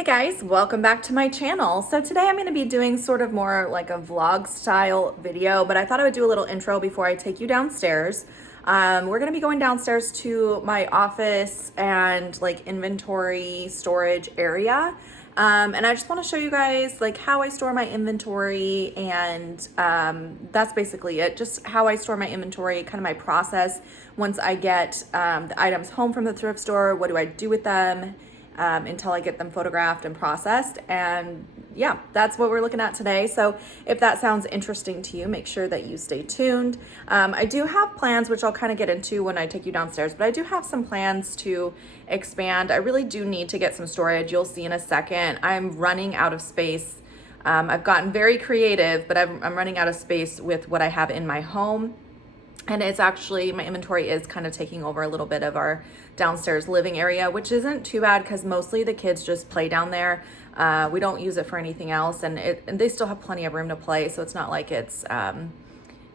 Hey guys, welcome back to my channel. So today I'm going to be doing sort of more like a vlog style video, but I thought I would do a little intro before I take you downstairs. We're going to be going downstairs to my office and like inventory storage area. And I just want to show you guys like how I store my inventory, and that's basically it. Just how I store my inventory, kind of my process once I get the items home from the thrift store. What do I do with them? Until I get them photographed and processed. And yeah, that's what we're looking at today. So if that sounds interesting to you, make sure that you stay tuned. I do have plans, which I'll kind of get into when I take you downstairs, but I do have some plans to expand. I really do need to get some storage. You'll see in a second. I'm running out of space. I've gotten very creative, but I'm running out of space with what I have in my home. And it's actually, my inventory is kind of taking over a little bit of our downstairs living area, which isn't too bad because mostly the kids just play down there. We don't use it for anything else, and they still have plenty of room to play, so it's not like it's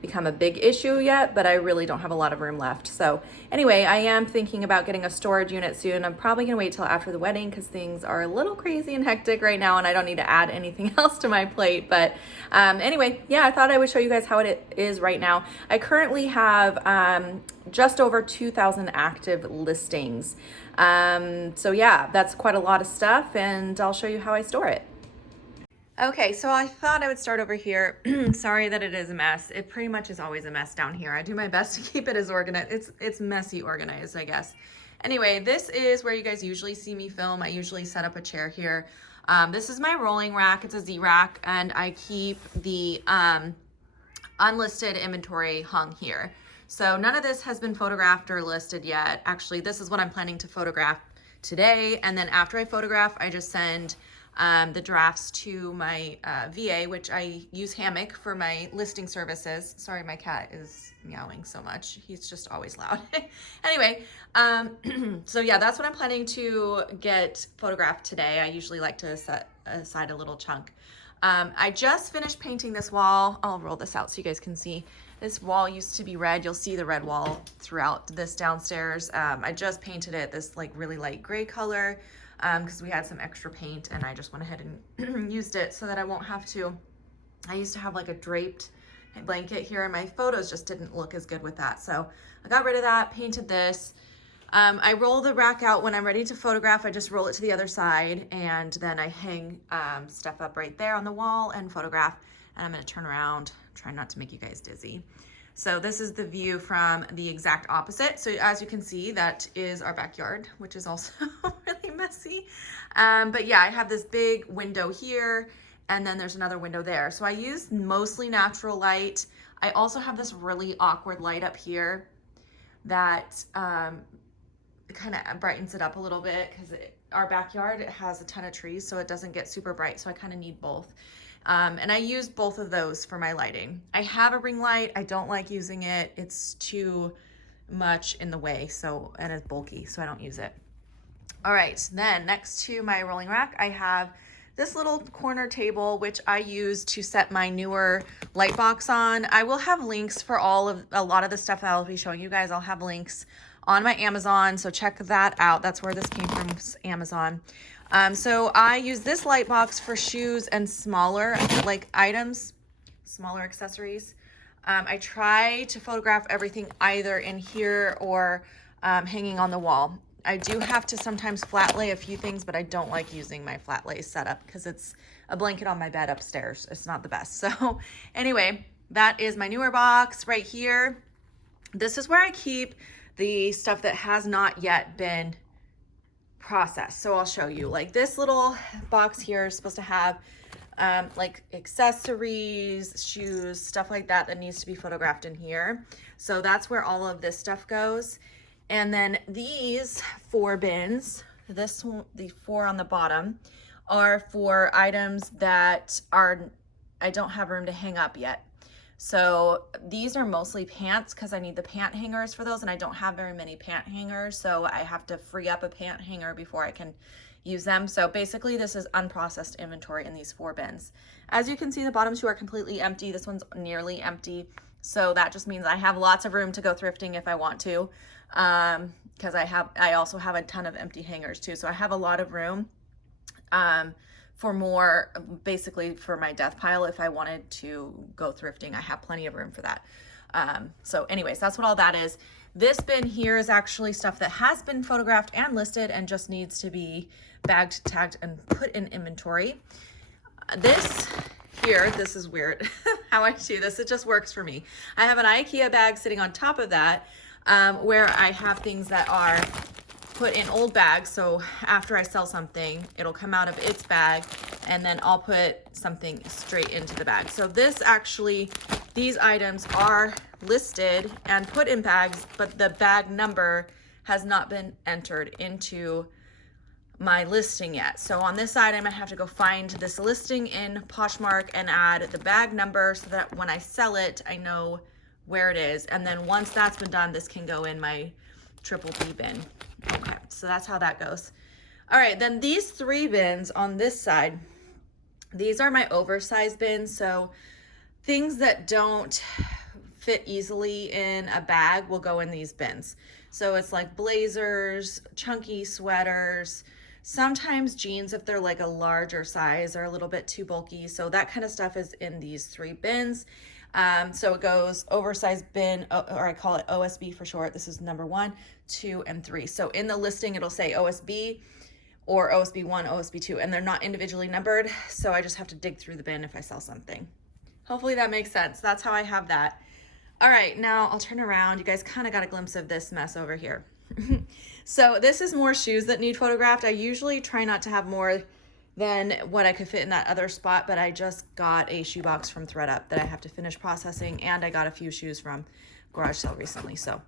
become a big issue yet, but I really don't have a lot of room left. So anyway, I am thinking about getting a storage unit soon. I'm probably gonna wait till after the wedding because things are a little crazy and hectic right now, and I don't need to add anything else to my plate. But anyway, yeah, I thought I would show you guys how it is right now. I currently have just over 2,000 active listings. So yeah, that's quite a lot of stuff, and I'll show you how I store it. Okay, so I thought I would start over here. Sorry that it is a mess. It pretty much is always a mess down here. I do my best to keep it as organized. It's messy organized, I guess. Anyway, this is where you guys usually see me film. I usually set up a chair here. This is my rolling rack. It's a Z rack, and I keep the unlisted inventory hung here. So none of this has been photographed or listed yet. Actually, this is what I'm planning to photograph today. And then after I photograph, I just send the drafts to my VA, which I use Hammoq for my listing services. Sorry, my cat is meowing so much. He's just always loud. Anyway, so yeah, that's what I'm planning to get photographed today. I usually like to set aside a little chunk. I just finished painting this wall. I'll roll this out so you guys can see. This wall used to be red. You'll see the red wall throughout this downstairs. I just painted it this like really light gray color because we had some extra paint, and I just went ahead and used it so that I won't have to. I used to have like a draped blanket here, and my photos just didn't look as good with that. So I got rid of that, painted this. I roll the rack out when I'm ready to photograph. I just roll it to the other side, and then I hang stuff up right there on the wall and photograph. And I'm gonna turn around, try not to make you guys dizzy. So this is the view from the exact opposite. So as you can see, that is our backyard, which is also really messy. But yeah, I have this big window here, and then there's another window there. So I use mostly natural light. I also have this really awkward light up here that kind of brightens it up a little bit because our backyard, it has a ton of trees, so it doesn't get super bright. So I kind of need both. And I use both of those for my lighting. I have a ring light. I don't like using it. It's too much in the way, and it's bulky, so I don't use it. All right, then next to my rolling rack, I have this little corner table, which I use to set my newer light box on. I will have links for a lot of the stuff that I'll be showing you guys. I'll have links on my Amazon, so check that out. That's where this came from, Amazon. So I use this light box for shoes and smaller like items, smaller accessories. I try to photograph everything either in here or hanging on the wall. I do have to sometimes flat lay a few things, but I don't like using my flat lay setup because it's a blanket on my bed upstairs. It's not the best. So anyway, that is my newer box right here. This is where I keep the stuff that has not yet been processed. So I'll show you. Like this little box here is supposed to have like accessories, shoes, stuff like that needs to be photographed in here. So that's where all of this stuff goes. And then these 4 bins, the 4 on the bottom, are for items that I don't have room to hang up yet. So these are mostly pants because I need the pant hangers for those, and I don't have very many pant hangers, so I have to free up a pant hanger before I can use them. So basically this is unprocessed inventory in these 4 bins. As you can see, the bottom 2 are completely empty. This one's nearly empty. So that just means I have lots of room to go thrifting if I want to, because I also have a ton of empty hangers too. So I have a lot of room. for more, basically for my death pile. If I wanted to go thrifting, I have plenty of room for that. So anyways, that's what all that is. This bin here is actually stuff that has been photographed and listed and just needs to be bagged, tagged, and put in inventory. This here, this is weird how I do this. It just works for me. I have an IKEA bag sitting on top of that, where I have things that are put in old bags. So after I sell something, it'll come out of its bag and then I'll put something straight into the bag. So this actually, these items are listed and put in bags, but the bag number has not been entered into my listing yet. So on this item, I have to go find this listing in Poshmark and add the bag number so that when I sell it, I know where it is. And then once that's been done, this can go in my triple B bin. Okay, so that's how that goes. All right, then these 3 bins on this side, these are my oversized bins. So things that don't fit easily in a bag will go in these bins. So it's like blazers, chunky sweaters, sometimes jeans if they're like a larger size are a little bit too bulky. So that kind of stuff is in these 3 bins. So it goes oversized bin, or I call it OSB for short. This is number 1, 2, and 3. So in the listing, it'll say OSB or OSB 1, OSB 2, and they're not individually numbered. So I just have to dig through the bin if I sell something. Hopefully that makes sense. That's how I have that. All right, now I'll turn around. You guys kind of got a glimpse of this mess over here. So this is more shoes that need photographed. I usually try not to have more than what I could fit in that other spot, but I just got a shoe box from ThredUp that I have to finish processing, and I got a few shoes from garage sale recently. So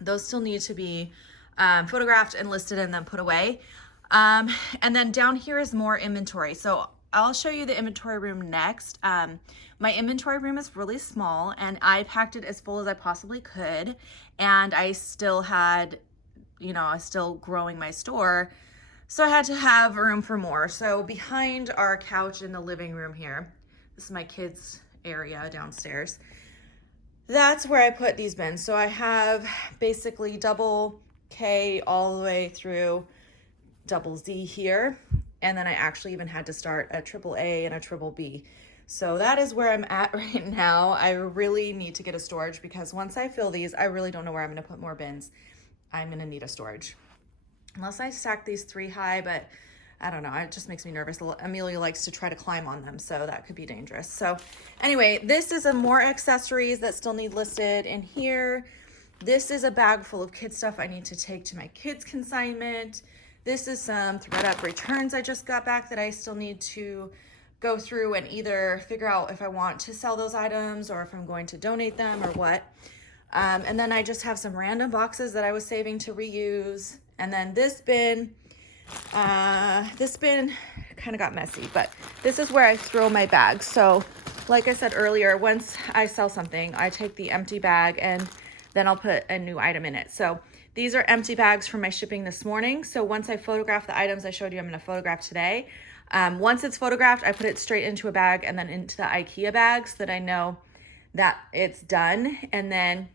those still need to be photographed and listed and then put away. And then down here is more inventory. So I'll show you the inventory room next. My inventory room is really small and I packed it as full as I possibly could. And I still had, you know, I was still growing my store. So I had to have room for more. So behind our couch in the living room here, this is my kids' area downstairs. That's where I put these bins. So I have basically double K all the way through double Z here. And then I actually even had to start a triple A and a triple B. So that is where I'm at right now. I really need to get a storage because once I fill these, I really don't know where I'm gonna put more bins. I'm gonna need a storage. Unless I stack these 3 high, but I don't know, it just makes me nervous. Amelia likes to try to climb on them, so that could be dangerous. So anyway, this is a more accessories that still need listed in here. This is a bag full of kid stuff I need to take to my kids' consignment. This is some ThredUp returns I just got back that I still need to go through and either figure out if I want to sell those items or if I'm going to donate them or what. And then I just have some random boxes that I was saving to reuse. And then this bin kind of got messy, but this is where I throw my bags. So like I said earlier, once I sell something, I take the empty bag and then I'll put a new item in it. So these are empty bags from my shipping this morning. So once I photograph the items I showed you I'm going to photograph today, once it's photographed, I put it straight into a bag and then into the IKEA bag so that I know that it's done. And then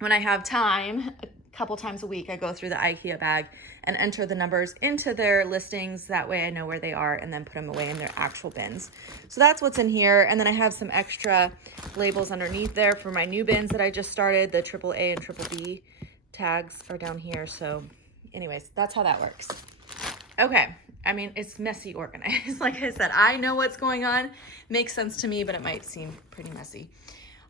when I have time, a couple times a week, I go through the IKEA bag and enter the numbers into their listings. That way I know where they are and then put them away in their actual bins. So that's what's in here. And then I have some extra labels underneath there for my new bins that I just started. The triple A and triple B tags are down here. So anyways, that's how that works. Okay. I mean, it's messy organized. Like I said, I know what's going on. Makes sense to me, but it might seem pretty messy.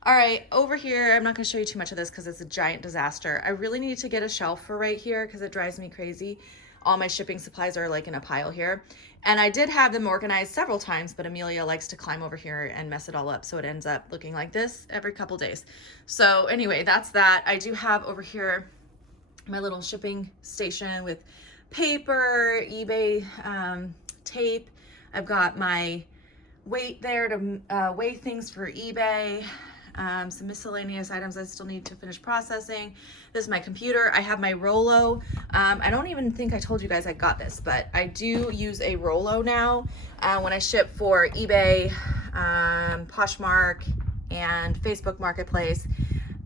All right, over here, I'm not gonna show you too much of this because it's a giant disaster. I really need to get a shelf for right here because it drives me crazy. All my shipping supplies are like in a pile here. And I did have them organized several times, but Amelia likes to climb over here and mess it all up. So it ends up looking like this every couple days. So anyway, that's that. I do have over here my little shipping station with paper, eBay tape. I've got my weight there to weigh things for eBay. Some miscellaneous items I still need to finish processing. This is my computer. I have my Rollo. I don't even think I told you guys I got this, but I do use a Rollo now when I ship for eBay, Poshmark, and Facebook Marketplace.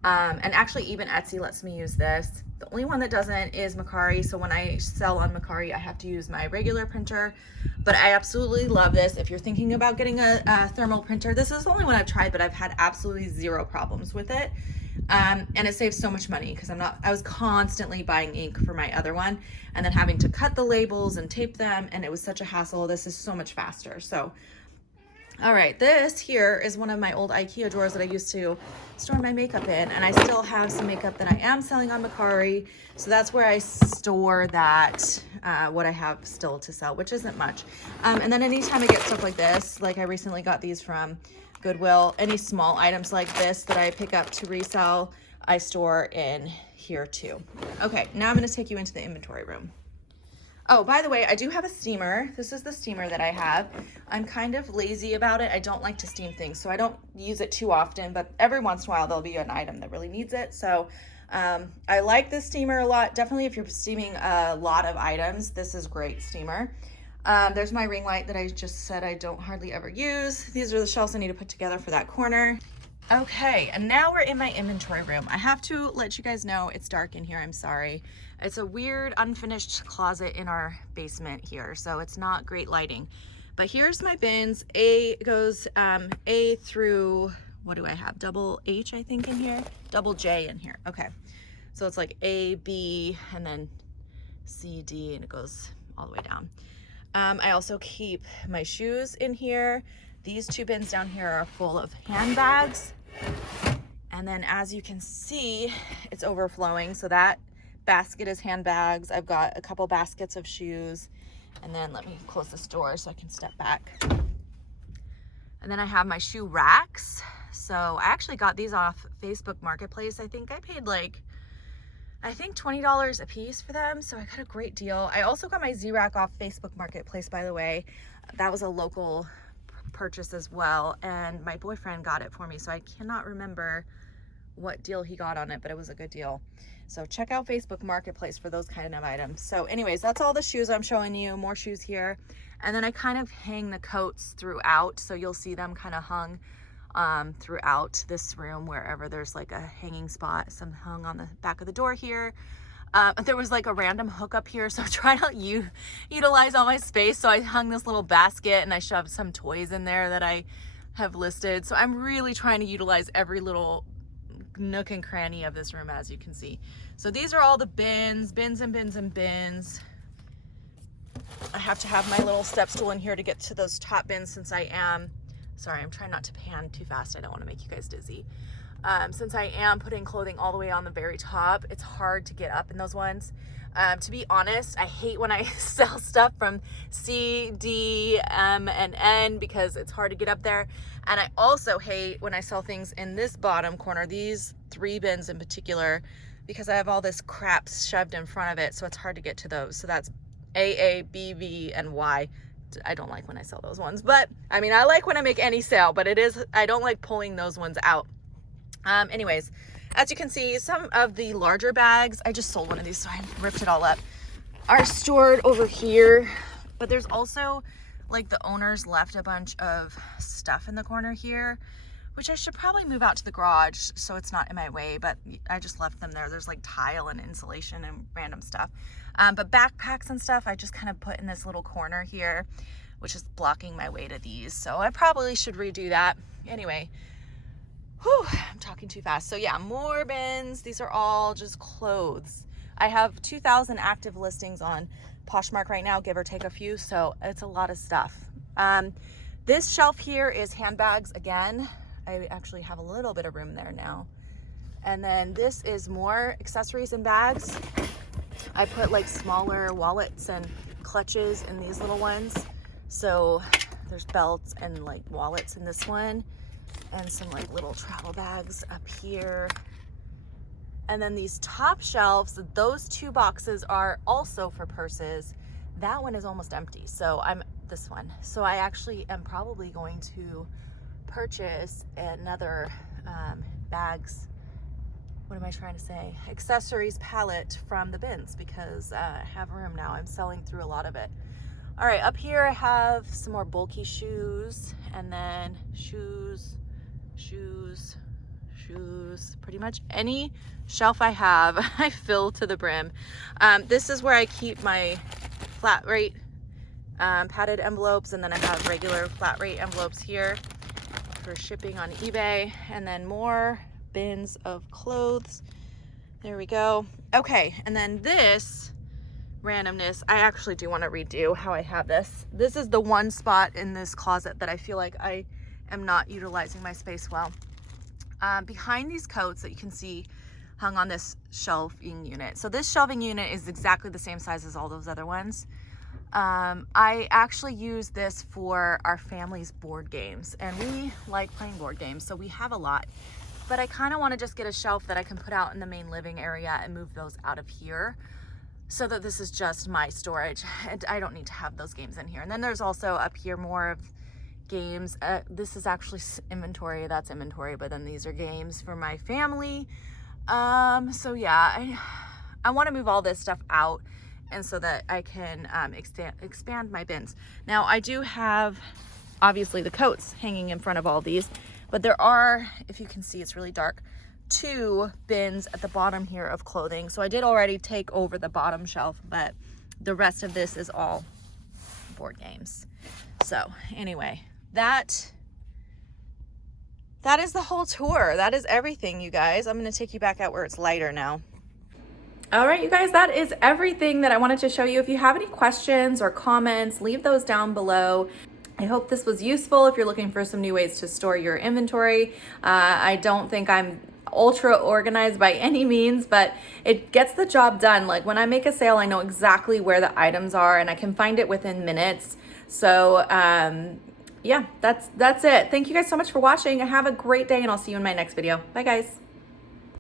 And actually even Etsy lets me use this. The only one that doesn't is Macari. So when I sell on Macari, I have to use my regular printer. But I absolutely love this. If you're thinking about getting a thermal printer, this is the only one I've tried, but I've had absolutely zero problems with it. And it saves so much money because I was constantly buying ink for my other one and then having to cut the labels and tape them. And it was such a hassle. This is so much faster. So, all right, this here is one of my old IKEA drawers that I used to store my makeup in. And I still have some makeup that I am selling on Macari. So that's where I store that, what I have still to sell, which isn't much. And then anytime I get stuff like this, like I recently got these from Goodwill, any small items like this that I pick up to resell, I store in here too. Okay, now I'm gonna take you into the inventory room. Oh, by the way, I do have a steamer. This is the steamer that I have. I'm kind of lazy about it. I don't like to steam things, so I don't use it too often, but every once in a while there'll be an item that really needs it. So I like this steamer a lot. Definitely if you're steaming a lot of items, this is a great steamer. There's my ring light that I just said I don't hardly ever use. These are the shelves I need to put together for that corner. Okay, and now we're in my inventory room. I have to let you guys know it's dark in here, I'm sorry. It's a weird unfinished closet in our basement here, so it's not great lighting. But here's my bins. A goes A through, what do I have? Double H, I think, in here? Double J in here, okay. So it's like A, B, and then C, D, and it goes all the way down. I also keep my shoes in here. These two bins down here are full of handbags. And then as you can see, it's overflowing. So that basket is handbags. I've got a couple baskets of shoes. And then let me close this door so I can step back. And then I have my shoe racks. So I actually got these off Facebook Marketplace. I think I paid like, $20 a piece for them. So I got a great deal. I also got my Z-Rack off Facebook Marketplace, by the way. That was a local purchase as well. And my boyfriend got it for me. So I cannot remember what deal he got on it, but it was a good deal. So check out Facebook Marketplace for those kind of items. So anyways, that's all the shoes I'm showing you. More shoes here. And then I kind of hang the coats throughout. So you'll see them kind of hung throughout this room, wherever there's like a hanging spot. Some hung on the back of the door here. There was like a random hook up here, so I'm trying to utilize all my space. So I hung this little basket and I shoved some toys in there that I have listed. So I'm really trying to utilize every little nook and cranny of this room, as you can see. So these are all the bins and bins and bins. I have to have my little step stool in here to get to those top bins since I am, sorry, I'm trying not to pan too fast. I don't want to make you guys dizzy. Since I am putting clothing all the way on the very top, it's hard to get up in those ones. To be honest, I hate when I sell stuff from C, D, M, and N because it's hard to get up there. And I also hate when I sell things in this bottom corner, these three bins in particular, because I have all this crap shoved in front of it, so it's hard to get to those. So that's A, B, V, and Y. I don't like when I sell those ones, but I mean, I like when I make any sale, but I don't like pulling those ones out. Anyways, as you can see, some of the larger bags, I just sold one of these, so I ripped it all up, are stored over here. But there's also, like, the owners left a bunch of stuff in the corner here, which I should probably move out to the garage so it's not in my way, but I just left them there. There's like tile and insulation and random stuff. But backpacks and stuff, I just kind of put in this little corner here, which is blocking my way to these. So I probably should redo that. Anyway, whew, I'm talking too fast. So yeah, more bins. These are all just clothes. I have 2,000 active listings on Poshmark right now, give or take a few. So it's a lot of stuff. This shelf here is handbags again. I actually have a little bit of room there now. And then this is more accessories and bags. I put like smaller wallets and clutches in these little ones. So there's belts and like wallets in this one, and some like little travel bags up here. And then these top shelves, those two boxes are also for purses. That one is almost empty. So this one. So I actually am probably going to purchase another bags, what am I trying to say? Accessories palette from the bins because I have room now. I'm selling through a lot of it. All right, up here I have some more bulky shoes, and then shoes, shoes, pretty much any shelf I have, I fill to the brim. This is where I keep my flat rate padded envelopes, and then I have regular flat rate envelopes here for shipping on eBay, and then more bins of clothes. There we go. Okay, and then this randomness, I actually do want to redo how I have this. This is the one spot in this closet that I feel like I am not utilizing my space well. Behind these coats that you can see hung on this shelving unit. So this shelving unit is exactly the same size as all those other ones. I actually use this for our family's board games, and we like playing board games, so we have a lot. But I kind of want to just get a shelf that I can put out in the main living area and move those out of here, so that this is just my storage and I don't need to have those games in here. And then there's also up here more of games. This is actually inventory, that's inventory, but then these are games for my family. So yeah, I want to move all this stuff out, and so that I can expand my bins. Now I do have obviously the coats hanging in front of all these, but there are, if you can see, it's really dark, 2 bins at the bottom here of clothing. So I did already take over the bottom shelf, but the rest of this is all board games. So anyway, that is the whole tour. That is everything, you guys. I'm going to take you back out where it's lighter now. All right, you guys, that is everything that I wanted to show you. If you have any questions or comments, leave those down below. I hope this was useful if you're looking for some new ways to store your inventory. I don't think I'm ultra organized by any means, but it gets the job done. Like when I make a sale, I know exactly where the items are and I can find it within minutes. So yeah, that's it. Thank you guys so much for watching. Have a great day, and I'll see you in my next video. Bye guys.